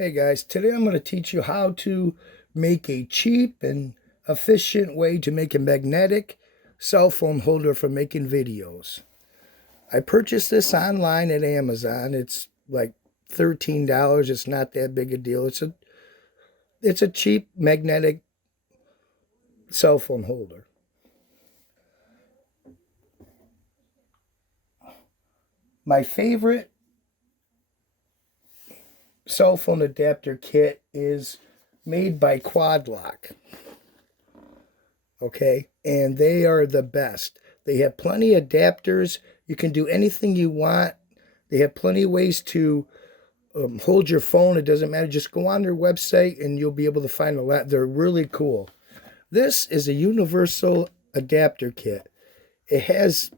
Hey guys, today I'm going to teach you how to make a cheap and efficient way to make a magnetic cell phone holder for making videos. I purchased this online at Amazon. It's like $13. It's not that big a deal. It's a cheap magnetic cell phone holder. My favorite cell phone adapter kit is made by Quadlock. Okay, and they are the best. They have plenty of adapters. You can do anything you want. They have plenty of ways to hold your phone. It doesn't matter. Just go on their website and you'll be able to find a lot. They're really cool. This is a universal adapter kit. It has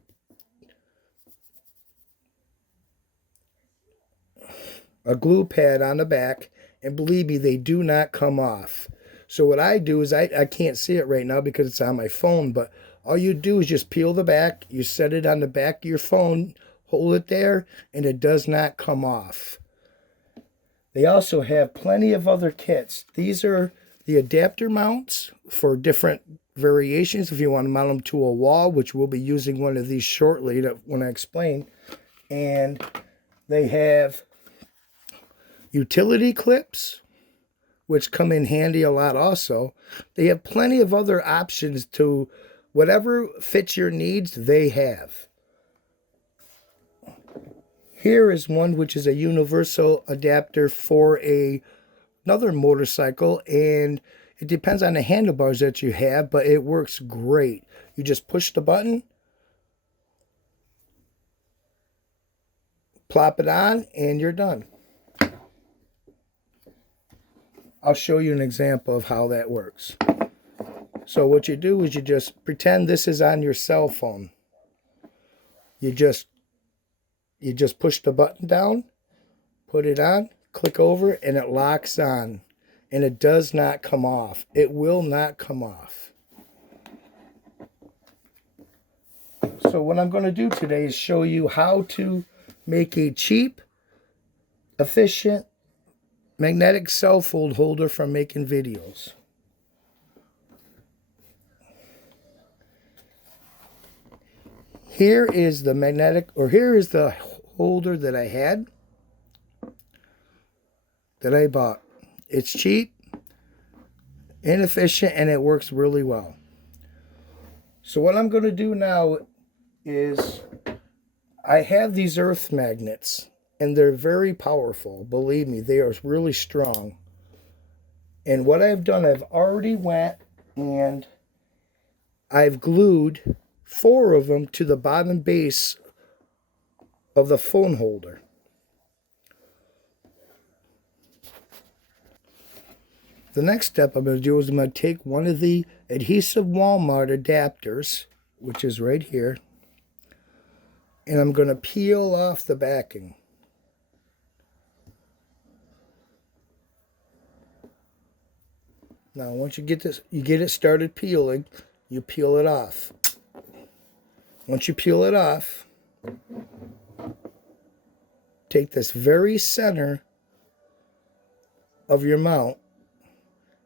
a glue pad on the back, and believe me, they do not come off. So what I do is I can't see it right now because it's on my phone, but all you do is just peel the back, you set it on the back of your phone, hold it there, and it does not come off. They also have plenty of other kits. These are the adapter mounts for different variations if you want to mount them to a wall, which we'll be using one of these shortly when I explain. And they have utility clips, which come in handy a lot also. They have plenty of other options to whatever fits your needs, they have. Here is one which is a universal adapter for another motorcycle, and it depends on the handlebars that you have, but it works great. You just push the button, plop it on, and you're done. I'll show you an example of how that works. So what you do is you just pretend this is on your cell phone. You just push the button down, put it on, click over, and it locks on. And it does not come off. It will not come off. So what I'm going to do today is show you how to make a cheap, efficient, magnetic cell phone holder for making videos. Here is the holder that I had, that I bought. It's cheap, inefficient, and it works really well. So what I'm going to do now is I have these earth magnets, and they're very powerful. Believe me, they are really strong. And what I've done, I've already went and I've glued 4 of them to the bottom base of the phone holder. The next step I'm going to do is I'm going to take one of the adhesive Walmart adapters, which is right here, and I'm going to peel off the backing. Now once you get it started peeling, you peel it off. Once you peel it off, take this very center of your mount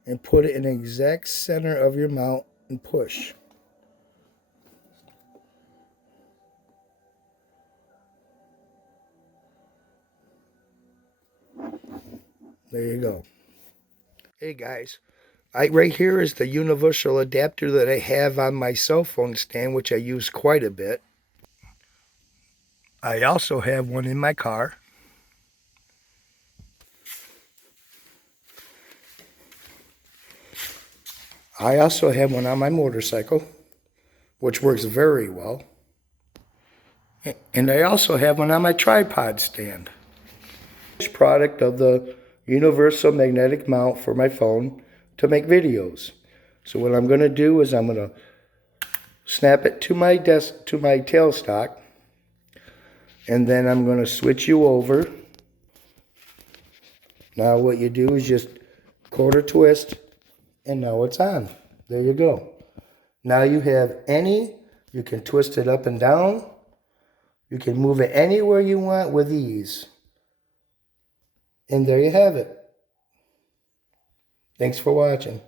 and put it in the exact center of your mount and push. There you go. Hey guys, right here is the universal adapter that I have on my cell phone stand, which I use quite a bit. I also have one in my car. I also have one on my motorcycle, which works very well. And I also have one on my tripod stand. This product of the universal magnetic mount for my phone to make videos. So what I'm going to do is I'm going to snap it to my tailstock, and then I'm going to switch you over. Now what you do is just quarter twist, and now it's on. There you go. Now you can twist it up and down. You can move it anywhere you want with ease. And there you have it. Thanks for watching.